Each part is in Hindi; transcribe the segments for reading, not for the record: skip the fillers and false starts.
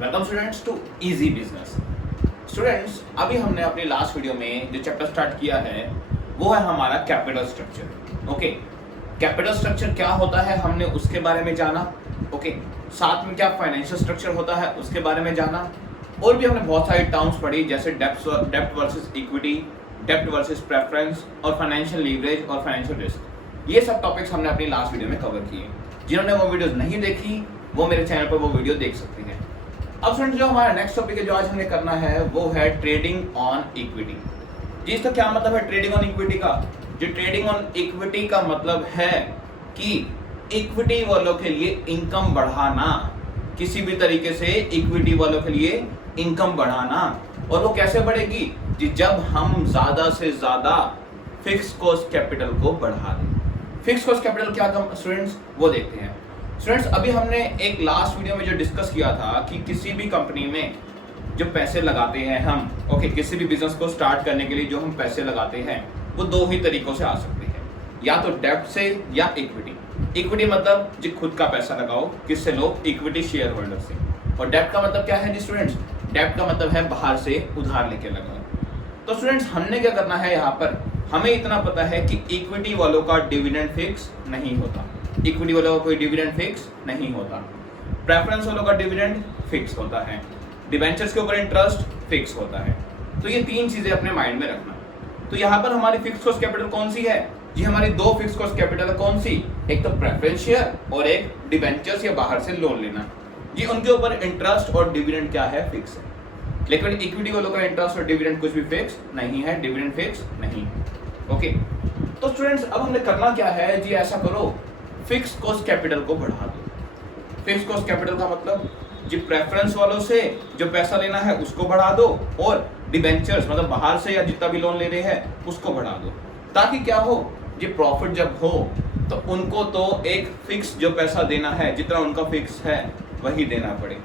Welcome students to easy business. Students, अभी हमने अपनी लास्ट वीडियो में जो चैप्टर स्टार्ट किया है वो है हमारा capital structure. Okay, capital structure क्या होता है हमने उसके बारे में जाना। ओके, साथ में क्या फाइनेंशियल स्ट्रक्चर होता है उसके बारे में जाना। और भी हमने बहुत सारी टर्म्स पढ़ी जैसे डेप्ट वर्सेस इक्विटी, डेप्ट वर्सेस प्रेफरेंस और फाइनेंशियल लीवरेज और फाइनेंशियल रिस्क। ये सब टॉपिक्स हमने अपनी लास्ट वीडियो में कवर किए। जिन्होंने वो वीडियोस नहीं देखी वो मेरे चैनल पर वो वीडियो देख सकते हैं। अब फ्रेंड्स, जो हमारा नेक्स्ट टॉपिक है जो आज हमें करना है वो है ट्रेडिंग ऑन इक्विटी। जी, इसका क्या मतलब है ट्रेडिंग ऑन इक्विटी का? जो ट्रेडिंग ऑन इक्विटी का मतलब है कि इक्विटी वालों के लिए इनकम बढ़ाना, किसी भी तरीके से इक्विटी वालों के लिए इनकम बढ़ाना। और वो कैसे बढ़ेगी? जी, जब हम ज्यादा से ज्यादा फिक्स कॉस्ट कैपिटल को बढ़ा दें। फिक्स कॉस्ट कैपिटल क्या स्टूडेंट्स, वो देखते हैं। स्टूडेंट्स, अभी हमने एक लास्ट वीडियो में जो डिस्कस किया था कि किसी भी कंपनी में जो पैसे लगाते हैं हम, ओके, किसी भी बिजनेस को स्टार्ट करने के लिए जो हम पैसे लगाते हैं वो दो ही तरीकों से आ सकते हैं, या तो डेब्ट से या इक्विटी। इक्विटी मतलब जी खुद का पैसा लगाओ, किससे लो? इक्विटी शेयर होल्डर से। और डेब्ट का मतलब क्या है जी स्टूडेंट्स? डेब्ट का मतलब है बाहर से उधार लेके लगाओ। तो स्टूडेंट्स, हमने क्या करना है यहाँ पर, हमें इतना पता है कि इक्विटी वालों का डिविडेंड फिक्स नहीं होता। इक्विटी वालों का कोई डिविडेंड फिक्स नहीं होता। प्रेफरेंस वालों का डिविडेंड फिक्स होता है। डिबेंचर्स के ऊपर इंटरेस्ट फिक्स होता है। तो ये तीन चीजें अपने माइंड में रखना। तो यहाँ पर हमारी फिक्स कॉस्ट कैपिटल कौन सी है जी? हमारी दो फिक्स कॉस्ट कैपिटल कौन सी? एक तो प्रेफरेंस शेयर और एक डिबेंचर्स या बाहर से लोन लेना। जी, उनके ऊपर इंटरेस्ट और डिविडेंड क्या है? फिक्स है। लेकिन इक्विटी वालों का इंटरेस्ट और डिविडेंड कुछ भी फिक्स नहीं है, डिविडेंड फिक्स नहीं है। ओके, तो स्टूडेंट्स अब हमने करना क्या है जी? ऐसा करो, फिक्स कॉस्ट कैपिटल को बढ़ा दो। फिक्स कॉस्ट कैपिटल का मतलब जी प्रेफरेंस वालों से जो पैसा लेना है उसको बढ़ा दो, और डिबेंचर्स मतलब बाहर से या जितना भी लोन ले रहे हैं उसको बढ़ा दो। ताकि क्या हो जी, प्रॉफिट जब हो तो उनको तो एक फिक्स जो पैसा देना है, जितना उनका फिक्स है वही देना पड़े।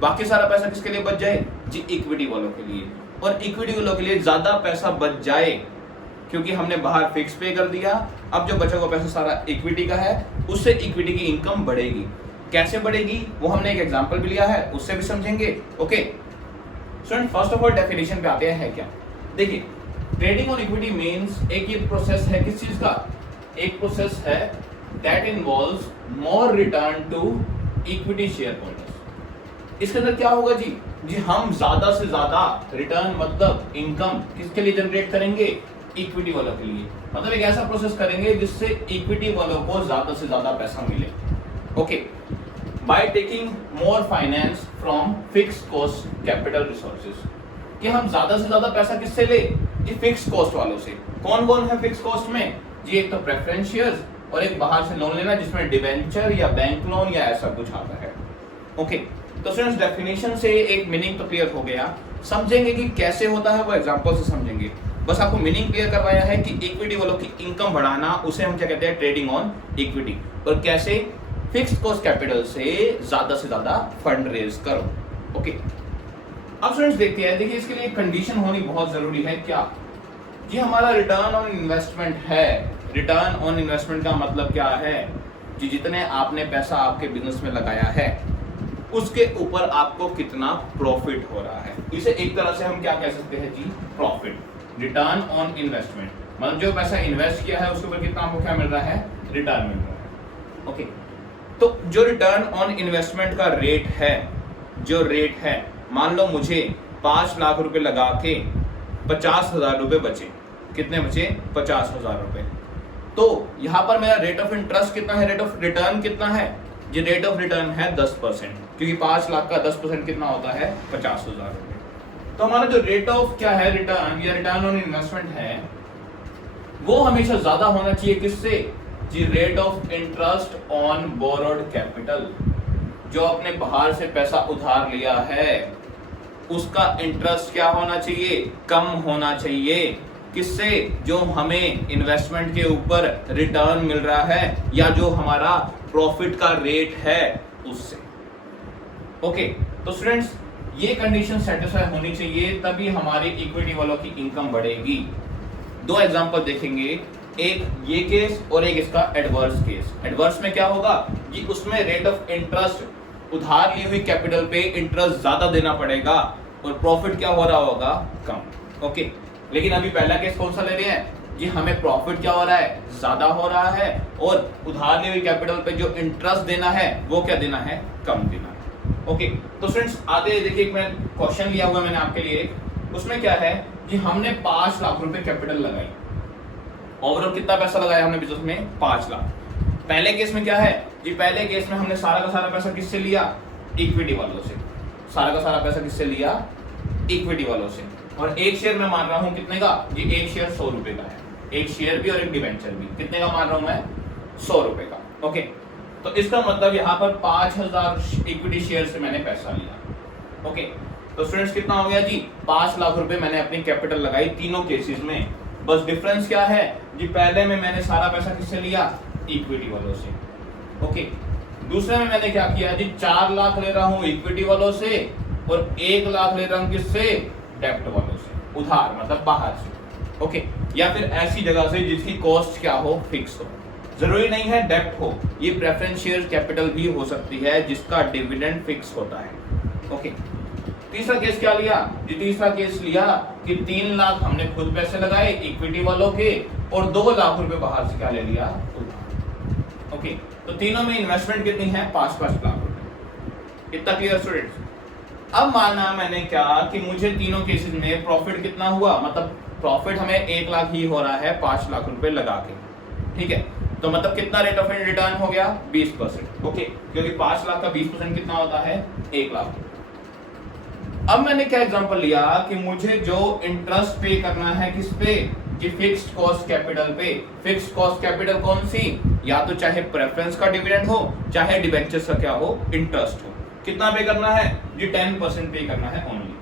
बाकी सारा पैसा किसके लिए बच जाए जी? इक्विटी वालों के लिए। और इक्विटी वालों के लिए ज्यादा पैसा बच जाए क्योंकि हमने बाहर फिक्स पे कर दिया। अब जो बचा हुआ पैसा सारा इक्विटी का है, उससे इक्विटी की इनकम बढ़ेगी। कैसे बढ़ेगी वो हमने एक एग्जांपल भी लिया है, उससे भी समझेंगे। Okay student, first of all definition पे आते हैं। क्या देखिए, ट्रेडिंग ऑन इक्विटी मींस एक ये प्रोसेस है किस चीज का? एक प्रोसेस है that involves more return to equity share holders. इसके अंदर क्या होगा जी? जी, हम ज्यादा से ज्यादा रिटर्न मतलब इनकम किसके लिए जनरेट करेंगे? इक्विटी वालों के लिए। मतलब एक ऐसा प्रोसेस करेंगे जिससे इक्विटी वालों को ज्यादा से ज्यादा पैसा मिले। Okay, by taking more finance from fix cost capital resources. कि हम ज्यादा से ज्यादा पैसा किससे ले जी? फिक्स कॉस्ट वालों से। कौन कौन है फिक्स कॉस्ट में जी? एक तो प्रेफरेंस शेयर्स और एक बाहर से लोन लेना जिसमें डिबेंचर या बैंक लोन या ऐसा कुछ आता है। ओके, तो स्टूडेंट्स डेफिनेशन से एक मीनिंग तो क्लियर हो गया। समझेंगे कि कैसे होता है वो एग्जांपल से समझेंगे। बस आपको मीनिंग क्लियर करवाया है कि इक्विटी वालों की इनकम बढ़ाना, उसे हम क्या कहते हैं? Trading on equity. और कैसे? फिक्स्ड कॉस्ट कैपिटल से ज्यादा फंड रेज करो। ओके, अब स्टूडेंट्स देखते हैं। देखिए, इसके लिए कंडीशन होनी बहुत जरूरी है। क्या जी? हमारा रिटर्न ऑन इन्वेस्टमेंट है। रिटर्न ऑन इन्वेस्टमेंट का मतलब क्या है जी? जितने आपने पैसा आपके बिजनेस में लगाया है उसके ऊपर आपको कितना प्रॉफिट हो रहा है। इसे एक तरह से हम क्या कह सकते हैं जी? प्रॉफिट। रिटर्न ऑन इन्वेस्टमेंट मतलब जो पैसा इन्वेस्ट किया है उसके ऊपर कितना आपको क्या मिल रहा है? रिटर्न मिल रहा है। ओके, तो जो रिटर्न ऑन इन्वेस्टमेंट का रेट है, जो रेट है, मान लो मुझे 5 लाख रुपए लगा के 50,000 रुपए बचे। कितने बचे? 50,000 रुपए। तो यहां पर मेरा रेट ऑफ इंटरेस्ट कितना है? रेट ऑफ रिटर्न कितना है जी? रेट ऑफ रिटर्न है 10%, क्योंकि 5 लाख का 10% कितना होता है? 50,000 रुपए। तो हमारा जो रेट ऑफ क्या है? रिटर्न या रिटर्न ऑन इन्वेस्टमेंट है, वो हमेशा ज्यादा होना चाहिए किससे जी? Rate of interest on borrowed capital. जो आपने बाहर से पैसा उधार लिया है उसका इंटरेस्ट क्या होना चाहिए? कम होना चाहिए। किससे? जो हमें इन्वेस्टमेंट के ऊपर रिटर्न मिल रहा है या जो हमारा प्रॉफिट का रेट है उससे। ओके, तो स्टूडेंट्स ये कंडीशन सेटिस्फाई होनी चाहिए, तभी हमारी इक्विटी वालों की इनकम बढ़ेगी। दो एग्जांपल देखेंगे, एक ये केस और एक इसका एडवर्स केस। एडवर्स में क्या होगा जी? उसमें रेट ऑफ इंटरेस्ट उधार ली हुई कैपिटल पे इंटरेस्ट ज्यादा देना पड़ेगा और प्रॉफिट क्या हो रहा होगा, कम। ओके, लेकिन अभी पहला केस कौन सा ले रहे हैं जी, हमें प्रॉफिट क्या हो रहा है, ज्यादा हो रहा है, और उधार ली हुई कैपिटल पे जो इंटरेस्ट देना है वो क्या देना है, कम देना है। ओके, तो स्टूडेंट्स आते देखिए, एक मैं क्वेश्चन लिया हुआ मैंने आपके लिए, उसमें क्या है कि हमने 5 लाख रुपए कैपिटल लगाई। ओवरऑल कितना पैसा लगाया हमने बिजनेस में, 5 लाख। पहले केस में क्या है जी, पहले केस में हमने सारा का सारा पैसा किससे लिया, इक्विटी वालों से। सारा का सारा पैसा किससे लिया, इक्विटी वालों से। और एक शेयर मैं मान रहा हूं कितने का जी, एक शेयर 100 रुपए का है, एक शेयर भी और एक डिवेंचर भी। कितने का मान रहा हूं मैं, 100 रुपए का। ओके, तो इसका मतलब यहाँ पर 5000 इक्विटी शेयर से मैंने पैसा लिया। ओके, तो स्टूडेंट्स कितना हो गया जी, 5 लाख रुपए मैंने अपनी कैपिटल लगाई तीनों केसेस में। बस डिफरेंस क्या है जी, पहले में मैंने सारा पैसा किससे लिया, इक्विटी वालों से। ओके, दूसरे में मैंने क्या किया जी, 4 लाख ले रहा हूं इक्विटी वालों से और 1 लाख ले रहा हूं किससे, डेब्ट वालों से, उधार मतलब बाहर से। ओके, या फिर ऐसी जगह से जिसकी कॉस्ट क्या हो, फिक्स हो। जरूरी नहीं है डेब्ट हो, ये प्रेफरेंस शेयर कैपिटल भी हो सकती है जिसका डिविडेंड फिक्स होता है। ओके, तीसरा केस क्या लिया जी, तीसरा केस लिया कि 3 लाख हमने खुद पैसे लगाए इक्विटी वालों के और 2 लाख रुपए बाहर से क्या ले लिया, उधार। ओके, तो तीनों में इन्वेस्टमेंट कितनी है, 5-5 लाख रुपए। इतना क्लियर स्टूडेंट्स? अब माना मैंने क्या कि मुझे तीनों केसेस में प्रॉफिट कितना हुआ, मतलब प्रॉफिट हमें 1 लाख ही हो रहा है 5 लाख रुपए लगा के। ठीक है, तो मतलब कितना रेट ऑफ रिटर्न हो गया, 20%। ओके, क्योंकि 5 लाख का 20% कितना होता है, 1 लाख। अब मैंने क्या एग्जांपल लिया कि मुझे जो इंटरेस्ट पे करना है किस पे, कि फिक्स्ड कॉस्ट कैपिटल पे। फिक्स्ड कॉस्ट कैपिटल कौन सी, या तो चाहे प्रेफरेंस का डिविडेंड हो चाहे डिबेंचर्स का क्या हो, इंटरेस्ट हो। कितना पे करना है जी, 10% पे करना है ओनली।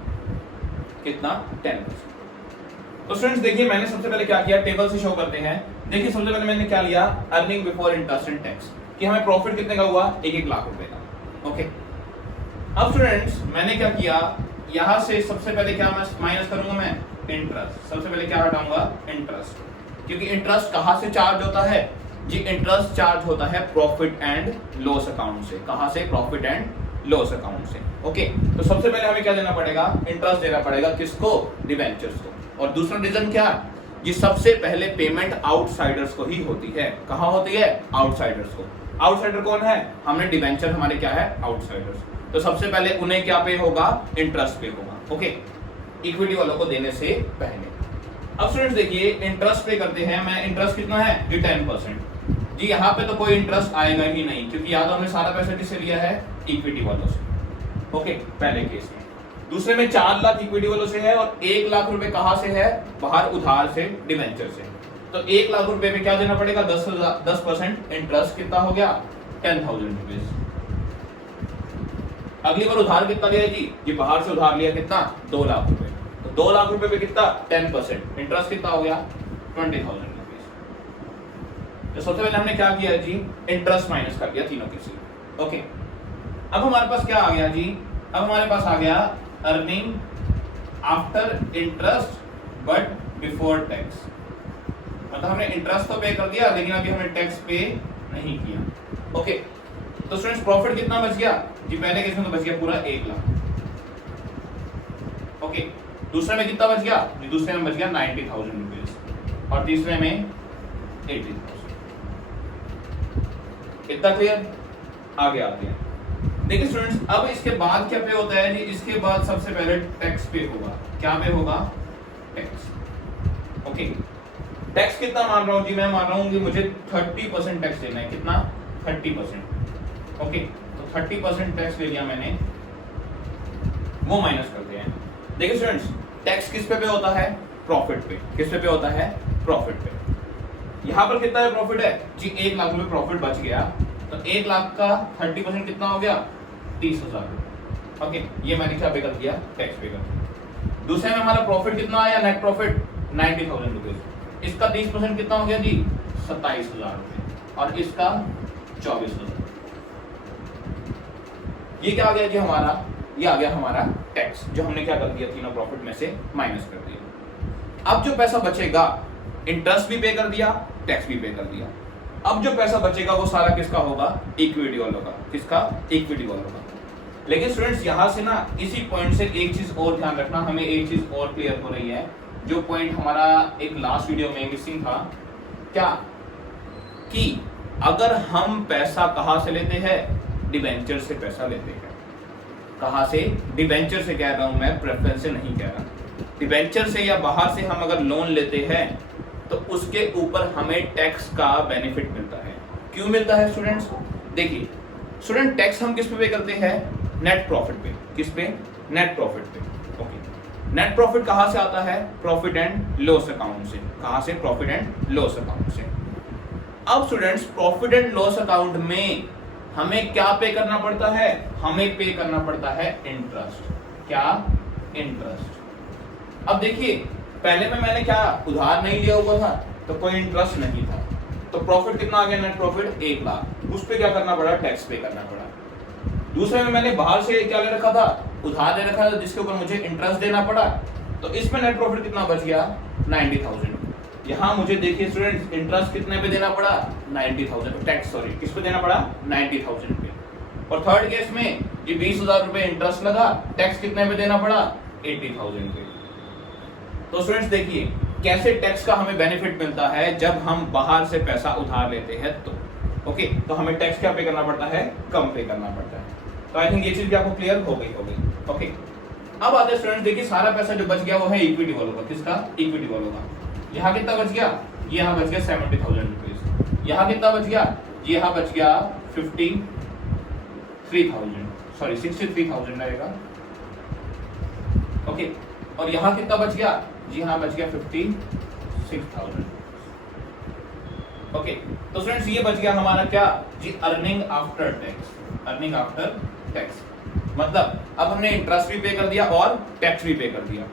कितना, 10%। तो स्टूडेंट्स देखिए, मैंने सबसे पहले क्या किया, टेबल से शो करते हैं। देखिए सबसे पहले मैंने क्या लिया, earning before interest and tax, कि हमें प्रॉफिट कितने का हुआ, 1-1 लाख रुपए का। ओके, अब स्टूडेंट्स मैंने क्या किया, यहां से सबसे पहले क्या मैं माइनस करूंगा, मैं इंटरेस्ट। सबसे पहले क्या हटाऊंगा, इंटरेस्ट, क्योंकि इंटरेस्ट कहां से चार्ज होता है जी, इंटरेस्ट चार्ज होता है प्रॉफिट एंड लॉस अकाउंट से। कहां से, प्रॉफिट एंड लॉस अकाउंट से। ओके, तो सबसे पहले हमें क्या देना पड़ेगा, इंटरेस्ट देना पड़ेगा, किसको, डिबेंचर्स को। और दूसरा रीजन क्या, ये सबसे पहले पेमेंट आउटसाइडर्स को ही होती है। कहां होती है, आउटसाइडर्स को। आउटसाइडर कौन है, हमने डिबेंचर हमारे क्या है, आउटसाइडर्स। तो सबसे पहले उन्हें क्या पे होगा, इंटरेस्ट पे होगा। ओके, इक्विटी वालों को देने से पहले। अब स्टूडेंट्स देखिए, इंटरेस्ट पे करते हैं, मैं इंटरेस्ट कितना है जी, 10%। जी यहाँ पे तो कोई इंटरेस्ट आएगा ही नहीं, क्योंकि या तो हमने सारा पैसा किससे लिया है, इक्विटी वालों से। ओके, पहले केस में। दूसरे में 4 लाख इक्विटी वालों से है और 1 लाख रुपए कहां से है, बाहर उधार से, डिवेंचर से। तो 1 लाख रुपए में क्या देना पड़ेगा, 10% इंटरेस्ट। कितना हो गया, 10,000 रुपीज। अगली बार उधार कितना लिया जी, ये बाहर से उधार लिया कितना, 2 लाख रुपए। तो 2 लाख रुपए पे कितना, 10%, इंटरेस्ट कितना हो गया, 20,000 रुपीज। तो सबसे पहले हमने क्या किया जी, इंटरेस्ट माइनस कर दिया तीनों किसी। ओके, अब हमारे पास क्या आ गया जी, अब हमारे पास आ गया earning after interest but before tax. मतलब हमने इंटरेस्ट तो पे कर दिया, लेकिन अभी हमने टैक्स पे नहीं किया। ओके, तो स्टूडेंट्स प्रॉफिट कितना बच गया जी, पहले केस में तो बच गया पूरा 1 लाख। ओके, दूसरे में कितना बच गया जी, दूसरे में बच गया 90,000 रुपीज और तीसरे में 80,000। इतना क्लियर, आगे आते हैं। देखिए स्टूडेंट्स, अब इसके बाद क्या पे होता है जी, इसके बाद सबसे पहले टैक्स पे होगा। क्या पे होगा, टैक्स। ओके, टैक्स कितना मान रहा हूं जी, मैं मान रहा हूं कि मुझे 30% टैक्स देना है। कितना, 30%। ओके, तो 30% टैक्स ले लिया मैंने, वो माइनस करते हैं। देखिए स्टूडेंट्स, टैक्स किस पे होता है, प्रॉफिट पे। किस पे होता है, प्रॉफिट पे। यहां पर कितना है प्रॉफिट है जी, 1 लाख रुपए प्रॉफिट बच गया। तो 1 लाख का 30% कितना हो गया, 30,000। ओके, ये मैंने क्या पे कर दिया, टैक्स पे कर दिया। दूसरे में हमारा प्रॉफिट कितना आया, नेट प्रॉफिट 90,000 रुपीज। इसका 30% कितना हो गया जी, 27,000 रुपए और इसका 24,000। ये क्या आ गया जी हमारा, ये आ गया हमारा टैक्स, जो हमने क्या कर दिया, तीनों प्रॉफिट में से माइनस कर दिया। अब जो पैसा बचेगा, इंटरेस्ट भी पे कर दिया, टैक्स भी पे कर दिया। अब जो पैसा बचेगा वो सारा किसका होगा, इक्विटी वालों का। किसका, इक्विटी वालों का। लेकिन स्टूडेंट्स यहाँ से ना इसी पॉइंट से एक चीज और ध्यान रखना, हमें एक चीज और क्लियर हो रही है, जो पॉइंट हमारा एक लास्ट वीडियो में मिसिंग था, क्या कि अगर हम पैसा कहाँ से लेते हैं, डिबेंचर से पैसा लेते हैं। कहाँ से? डिबेंचर से कह रहा हूं मैं, प्रेफरेंस से नहीं कह रहा। डिबेंचर से या बाहर से हम अगर लोन लेते हैं तो उसके ऊपर हमें टैक्स का बेनिफिट मिलता है। क्यों मिलता है स्टूडेंट्स? देखिए स्टूडेंट, टैक्स हम किस पे करते हैं? नेट प्रॉफिट पे। किस पे? नेट प्रॉफिट पे। ओके, नेट प्रॉफिट कहाँ से आता है? प्रॉफिट एंड लॉस अकाउंट से। कहाँ से? प्रॉफिट एंड लॉस अकाउंट से। अब students, profit and loss account में हमें क्या पे करना पड़ता है? हमें पे करना पड़ता है इंटरेस्ट। क्या? इंटरेस्ट। अब देखिए, पहले में मैंने क्या उधार नहीं लिया हुआ था तो कोई इंटरेस्ट नहीं था, तो प्रॉफिट कितना आ गया? Net profit 1 lakh. उस पे क्या करना पड़ा? टैक्स पे करना पड़ा। दूसरे में मैंने बाहर से क्या ले रखा था? उधार ले रखा था, जिसके ऊपर मुझे इंटरेस्ट देना पड़ा, तो इसमें नेट प्रॉफिट कितना बच गया? 90,000। यहाँ मुझे देखिए स्टूडेंट्स, इंटरेस्ट कितने पे देना पड़ा? 90,000। टैक्स सॉरी, किस पे देना पड़ा? 90,000 पे। और थर्ड केस में ये 20,000 रुपए इंटरेस्ट लगा, टैक्स कितने पे देना पड़ा? 80,000 पे। तो स्टूडेंट्स देखिए कैसे टैक्स का हमें बेनिफिट मिलता है जब हम बाहर से पैसा उधार लेते हैं तो। ओके, तो हमें टैक्स क्या पे करना पड़ता है? कम पे करना पड़ता है। तो आई थिंक ये चीज भी आपको क्लियर हो गई होगी। ओके, अब आते हैं स्टूडेंट्स, देखिए सारा पैसा जो बच गया वो है इक्विटी वालों का। किसका? इक्विटी वालों का। यहाँ कितना बच गया? ये यहाँ बच गया 70,000 रुपीज। यहाँ कितना बच गया? ये यहाँ बच गया 53,000, सॉरी 63,000 आएगा। ओके, और यहाँ कितना बच गया? जी हाँ बच गया 56,000। ओके, तो स्टूडेंट्स ये बच गया हमारा क्या? जी earning after tax. Earning after tax मतलब अब हमने इंटरेस्ट भी पे कर दिया और टैक्स भी पे कर दिया।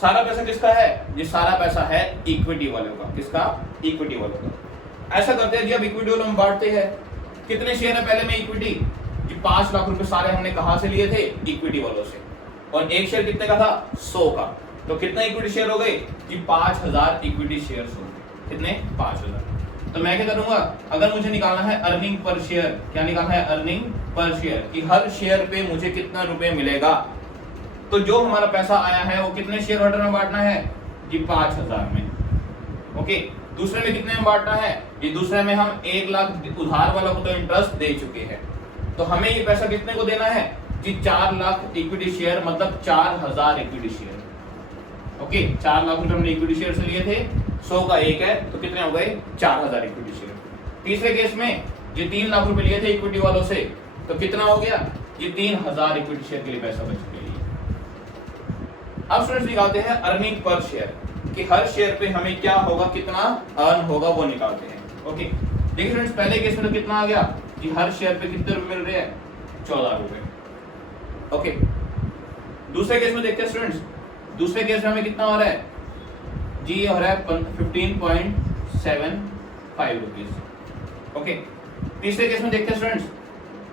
सारा पैसा किसका है? ये सारा पैसा है इक्विटी वालों का। किसका? इक्विटी वालों का। ऐसा करते हैं जी, अब इक्विटी वालों में बांटते हैं। कितने शेयर है पहले में इक्विटी? जी 5 लाख रुपए सारे हमने कहां से लिए थे? इक्विटी वालों से। और एक शेयर कितने का था? 100 का। तो कितने इक्विटी शेयर हो गए? जी 5,000 इक्विटी शेयर हो गए। कितने? 5,000। तो मैं क्या करूंगा, अगर मुझे निकालना है अर्निंग पर शेयर, क्या निकालना है? अर्निंग पर शेयर, कि हर शेयर पे मुझे कितना रुपए मिलेगा। तो जो हमारा पैसा आया है वो कितने शेयर होल्डर में बांटना है? जी 5,000 में। ओके, दूसरे में कितने में बांटना है? ये दूसरे में हम 1 लाख उधार वालों को तो इंटरेस्ट दे चुके हैं, तो हमें ये पैसा कितने को देना है? जी 4 लाख इक्विटी शेयर, मतलब 4,000 इक्विटी शेयर। ओके, 4 लाख रुपए हमने इक्विटी शेयर से लिए थे, 100 का 1 है तो कितने हो गए? 4,000 इक्विटी शेयर। तीसरे केस में ये 3 लाख रुपए लिए थे इक्विटी वालों से, तो कितना हो गया? ये 3,000 इक्विटी शेयर के लिए पैसा बच गया। अब स्टूडेंट्स निकालते हैं अर्निंग पर शेयर, कि हर शेयर पे हमें क्या होगा, कितना अर्न होगा वो निकालते हैं। ओके, देखिए स्टूडेंट्स पहले केस में तो कितना आ गया कि हर शेयर पे कितने रुपए मिल रहे हैं? 14 रुपए। ओके, दूसरे केस में देखते हैं स्टूडेंट्स, दूसरे केस में हमें कितना हो रहा है? जी ये हो रहा है 15.75 रुपीज। ओके, तीसरे केस में देखते हैं स्टूडेंट्स,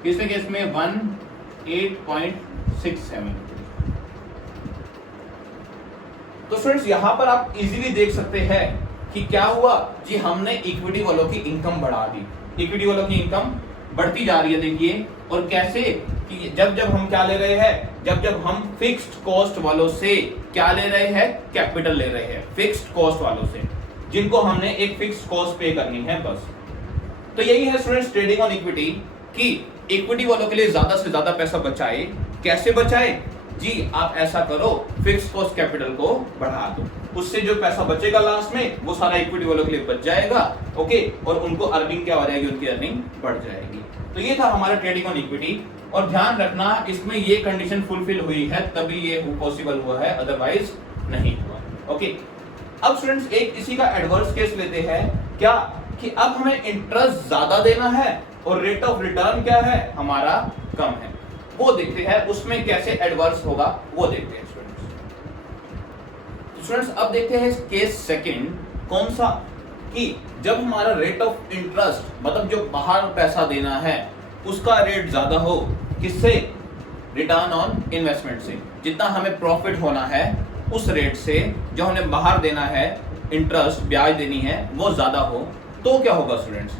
तीसरे केस में 18.67। तो स्टूडेंट्स यहां पर आप इजीली देख सकते हैं कि क्या हुआ जी, हमने इक्विटी वालों की इनकम बढ़ा दी। इक्विटी वालों की इनकम बढ़ती जा रही है। देखिए और कैसे कि जब जब हम क्या ले रहे हैं, जब जब हम फिक्स्ड कॉस्ट वालों से क्या ले रहे हैं? कैपिटल ले रहे हैं फिक्स्ड कॉस्ट वालों से, जिनको हमने एक फिक्स्ड कॉस्ट पे करनी है बस। तो यही है स्टूडेंट्स ट्रेडिंग ऑन इक्विटी, कि इक्विटी वालों के लिए ज्यादा से ज्यादा पैसा बचाए। कैसे बचाए जी? आप ऐसा करो, फिक्स्ड कॉस्ट कैपिटल को बढ़ा दो, उससे जो पैसा बचेगा लास्ट में वो सारा इक्विटी वालों के लिए बच जाएगा। ओके, और उनको अर्निंग क्या हो जाएगी? उनकी अर्निंग बढ़ जाएगी। तो ये था हमारा ट्रेडिंग ऑन इक्विटी। और ध्यान रखना, इसमें ये कंडीशन फुलफिल हुई है तभी ये पॉसिबल हुआ है, अदरवाइज नहीं हुआ। ओके, अब स्टूडेंट्स एक इसी का एडवर्स केस लेते हैं, क्या कि अब हमें इंटरेस्ट ज्यादा देना है और रेट ऑफ रिटर्न क्या है? हमारा कम है। वो देखते हैं उसमें कैसे एडवर्स होगा, वो देखते हैं स्टूडेंट्स। अब देखते हैं केस सेकंड, कौन सा? कि जब हमारा रेट ऑफ इंटरेस्ट, मतलब जो बाहर पैसा देना है उसका रेट ज्यादा हो, किससे? रिटर्न ऑन इन्वेस्टमेंट से। जितना हमें प्रॉफिट होना है उस रेट से जो हमें बाहर देना है, इंटरेस्ट ब्याज देनी है, वो ज्यादा हो, तो क्या होगा स्टूडेंट्स?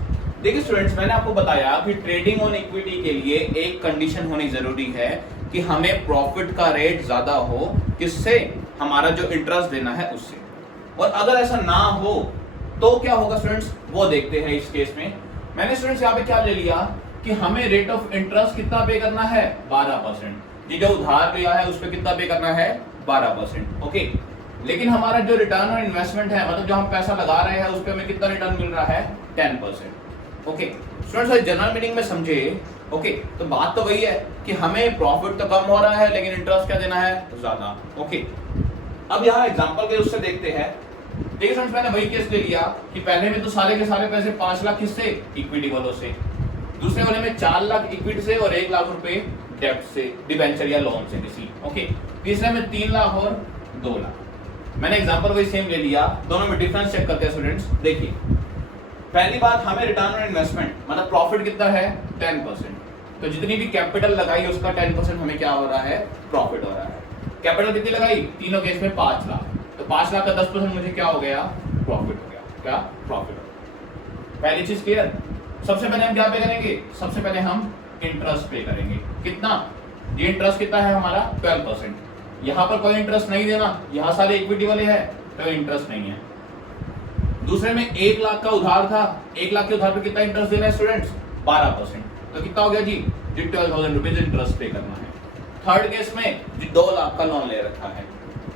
देखिए स्टूडेंट्स, मैंने आपको बताया कि ट्रेडिंग ऑन इक्विटी के लिए एक कंडीशन होनी जरूरी है कि हमें प्रॉफिट का रेट ज्यादा हो, किससे? हमारा जो इंटरेस्ट देना है उससे। और अगर ऐसा ना हो तो क्या होगा स्टूडेंट्स, वो देखते हैं। इस केस में मैंने स्टूडेंट्स यहाँ पे क्या ले लिया कि हमें रेट ऑफ इंटरेस्ट कितना पे करना है? 12%। ये जो उधार लिया है उस पर कितना पे करना है? 12%। ओके, लेकिन हमारा जो रिटर्न ऑन इन्वेस्टमेंट है, मतलब जो हम पैसा लगा रहे हैं उस पर हमें कितना रिटर्न मिल रहा है? 10%। ओके स्टूडेंट्स, जनरल मीनिंग में समझे। ओके, तो बात तो वही है कि हमें प्रॉफिट तो कम हो रहा है लेकिन इंटरेस्ट क्या देना है? ज्यादा। ओके, अब यहाँ एग्जांपल के उससे देखते हैं। देखिए फ्रेंड्स, मैंने वही केस ले लिया कि पहले में तो सारे के सारे पैसे 5 लाख किससे? इक्विटी वालों से। दूसरे वाले में 4 लाख इक्विटी से और 1 लाख रुपए डेब्ट से, डिबेंचर या लोन से किसी। ओके, तीसरे में 3 लाख और 2 लाख। मैंने एग्जांपल वही सेम ले लिया, दोनों में डिफरेंस चेक करते हैं स्टूडेंट्स। देखिए, पहली बात, हमें रिटर्न ऑन इन्वेस्टमेंट मतलब प्रॉफिट कितना है? 10%। तो जितनी भी कैपिटल लगाई उसका 10% हमें क्या हो रहा है? प्रॉफिट हो रहा है। कैपिटल कितनी लगाई? तीनों केस में 5 लाख, तो 5 लाख का 10% मुझे क्या हो गया? प्रॉफिट हो गया। क्या? प्रॉफिट हो गया। पहली चीज क्लियर। सबसे पहले हम क्या पे करेंगे? सबसे पहले हम इंटरेस्ट पे करेंगे। कितना? ये इंटरेस्ट कितना है हमारा? 12%। यहाँ पर कोई इंटरेस्ट नहीं देना, यहाँ सारे इक्विटी वाले हैं तो इंटरेस्ट नहीं है। दूसरे में 1 लाख का उधार था, 1 लाख के उधार पे कितना इंटरेस्ट देना है स्टूडेंट्स? 12%। तो कितना हो गया जी? 12,000 रुपीज इंटरेस्ट पे करना है। थर्ड केस में जी 2 लाख का लोन ले रखा है,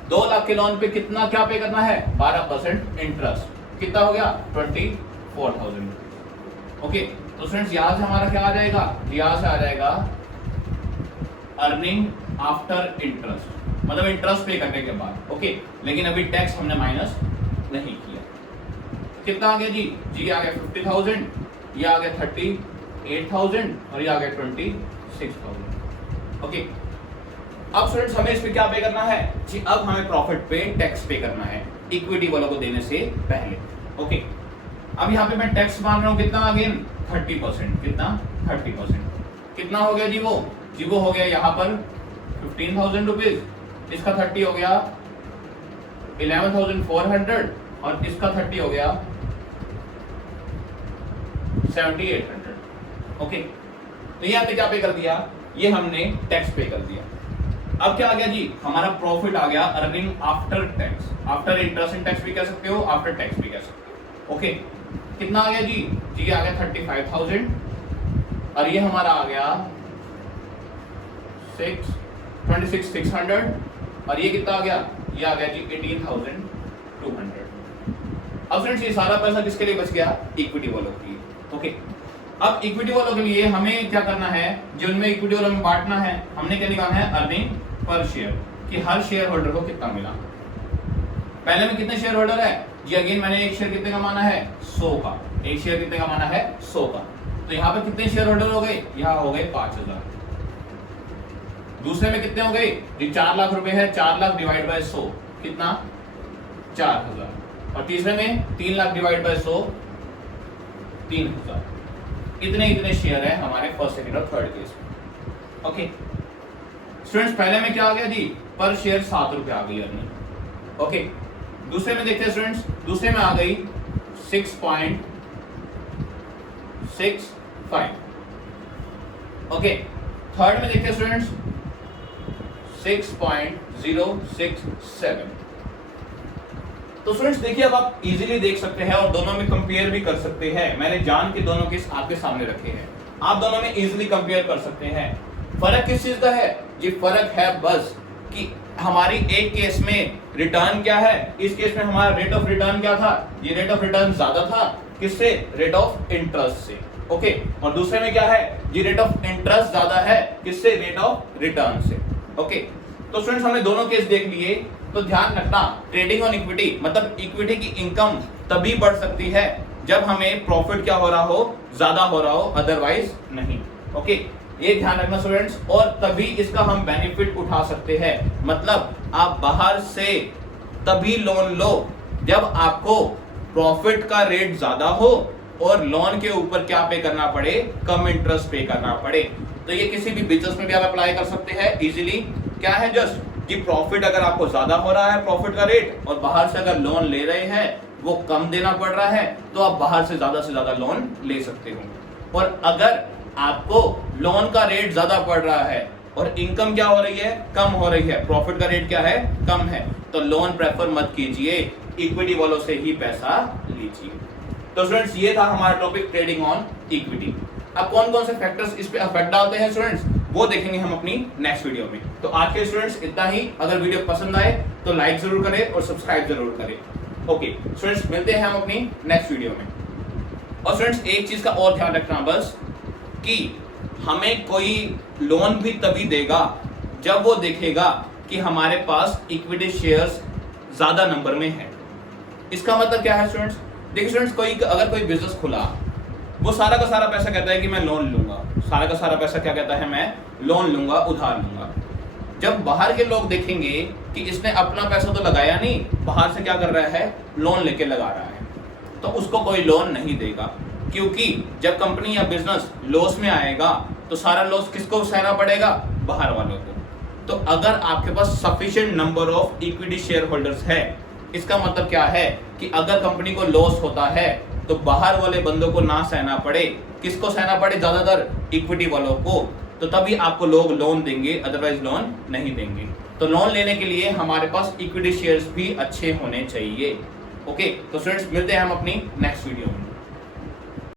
2 लाख के लोन पे कितना क्या पे करना है? 12% इंटरेस्ट। कितना हो गया? 24,000। ओके, तो फ्रेंड्स यहां से हमारा क्या आ जाएगा? यहां से आ जाएगा अर्निंग आफ्टर इंटरेस्ट, मतलब इंटरेस्ट पे करने के बाद। ओके, लेकिन अभी टैक्स हमने माइनस नहीं किया। कितना आ गया जी? जी आ गया 50,000, ये आ गया 38,000 और ये आ गया 26,000। ओके, अब स्टूडेंट्स हमें इस पे क्या पे करना है जी? अब हमें प्रॉफिट पे टैक्स पे करना है इक्विटी वालों को देने से पहले। ओके, अब यहाँ पे मैं टैक्स मान रहा हूँ कितना? अगेन 30%। कितना? 30%। कितना हो गया जी? वो जी वो हो गया यहाँ पर 15,000 रुपीज, इसका 30 हो गया 11,400 और इसका 30 हो गया 7,800। ओके, तो यहाँ पे क्या पे कर दिया? ये हमने टैक्स पे कर दिया। अब क्या आ गया जी? हमारा प्रॉफिट आ गया earning after tax, after interest and tax भी कह सकते हो, आफ्टर टैक्स भी कह सकते हो। ओके, कितना आ गया जी? जी आ गया 35,000 और ये हमारा आ गया 26,600 और ये कितना आ गया? ये आ गया जी 18,200। अब फ्रेंड्स ये सारा पैसा किसके लिए बच गया? इक्विटी वालों के लिए। ओके, अब इक्विटी वालों के लिए हमें क्या करना है? जो उनमें इक्विटी वालों में बांटना है, हमने क्या निकालना है? अर्निंग पर शेयर, कि हर शेयर होल्डर को कितना मिला। पहले में कितने शेयर होल्डर है जी? अगेन मैंने एक शेयर कितने का माना है? 100 का। एक शेयर कितने का माना है? 100 का। तो यहाँ पे कितने शेयर होल्डर हो गए? यहाँ हो गए 5,000। दूसरे में कितने हो गए जी? 4 लाख रुपए है, 4 लाख डिवाइड बाय 100 कितना? 4,000। और तीसरे में 3 लाख डिवाइड बाय 100 3,000। इतने शेयर है हमारे फर्स्ट, सेकंड और थर्ड केस में। ओके स्टूडेंट्स, पहले में क्या आ गया जी? पर शेयर 7 रुपए आ गई अर्निंग। ओके, दूसरे में देखते हैं स्टूडेंट्स, दूसरे में आ गई 6.65। ओके, थर्ड में देखते हैं स्टूडेंट्स 6.067। तो स्टूडेंट्स देखिए, अब आप इजीली देख सकते हैं और दोनों में कंपेयर भी कर सकते हैं। मैंने जान के दोनों केस आपके सामने रखे हैं, आप दोनों में इजीली कंपेयर कर सकते हैं। फर्क किस चीज का है? ये फर्क है बस कि हमारी एक केस में रिटर्न क्या है, इस केस में हमारा रेट ऑफ रिटर्न क्या था? ये रेट ऑफ रिटर्न ज्यादा था, किससे? रेट ऑफ इंटरेस्ट से। ओके, और दूसरे में क्या है? ये रेट ऑफ इंटरेस्ट ज्यादा है, किससे? रेट ऑफ रिटर्न से। ओके, तो स्टूडेंट्स हमने दोनों केस देख लिए। तो ध्यान रखना, ट्रेडिंग ऑन इक्विटी मतलब इक्विटी की इनकम तभी बढ़ सकती है जब हमें प्रॉफिट क्या हो रहा हो? ज्यादा हो रहा हो, अदरवाइज नहीं। ओके, ये ध्यान रखना स्टूडेंट्स, और तभी इसका हम बेनिफिट उठा सकते हैं। मतलब आप बाहर से तभी लोन लो जब आपको प्रॉफिट का रेट ज्यादा हो और लोन के ऊपर क्या पे करना पड़े? कम इंटरेस्ट पे करना पड़े। तो ये किसी भी बिजनेस में भी आप अप्लाई कर सकते हैं इजीली। क्या है जस्ट कि प्रॉफिट अगर आपको ज्यादा हो रहा है प्रॉफिट का रेट, और बाहर से अगर लोन ले रहे हैं वो कम देना पड़ रहा है तो आप बाहर से ज्यादा लोन ले सकते हो। और अगर आपको लोन का रेट ज्यादा पड़ रहा है और इनकम क्या हो रही है, कम हो रही है, प्रॉफिट का रेट क्या है, कम है, तो लोन प्रेफर मत कीजिए, इक्विटी वालों से ही पैसा लीजिए। तो स्टूडेंट्स ये था हमारा टॉपिक ट्रेडिंग ऑन इक्विटी। अब कौन कौन से फैक्टर्स इस पे अफेक्ट डालते हैं स्टूडेंट्स, वो देखेंगे हम अपनी नेक्स्ट वीडियो में। तो आज के स्टूडेंट्स इतना ही। अगर वीडियो पसंद आए तो लाइक जरूर करें और सब्सक्राइब जरूर करें। ओके स्टूडेंट्स, मिलते हैं हम अपनी नेक्स्ट वीडियो में। और स्टूडेंट्स एक चीज का और ध्यान रखना बस, कि हमें कोई लोन भी तभी देगा जब वो देखेगा कि हमारे पास इक्विटी शेयर्स ज्यादा नंबर में है। इसका मतलब क्या है स्टूडेंट्स, देखिए स्टूडेंट्स, अगर कोई बिजनेस खुला, वो सारा का सारा पैसा कहता है कि मैं लोन लूंगा, सारा का सारा पैसा क्या कहता है, मैं लोन लूंगा, उधार लूंगा। जब बाहर के लोग देखेंगे कि इसने अपना पैसा तो लगाया नहीं, बाहर से क्या कर रहा है, लोन लेके लगा रहा है, तो उसको कोई लोन नहीं देगा। क्योंकि जब कंपनी या बिजनेस लॉस में आएगा तो सारा लॉस किसको सहना पड़ेगा, बाहर वालों को। तो अगर आपके पास sufficient number of equity share holders है, इसका मतलब क्या है कि अगर कंपनी को लॉस होता है तो बाहर वाले बंदों को ना सहना पड़े, किसको सहना पड़े, ज्यादातर इक्विटी वालों को। तो तभी आपको लोग लोन देंगे, अदरवाइज लोन नहीं देंगे। तो लोन लेने के लिए हमारे पास इक्विटी शेयर्स भी अच्छे होने चाहिए। ओके, तो स्टूडेंट्स मिलते हैं हम अपनी नेक्स्ट वीडियो में।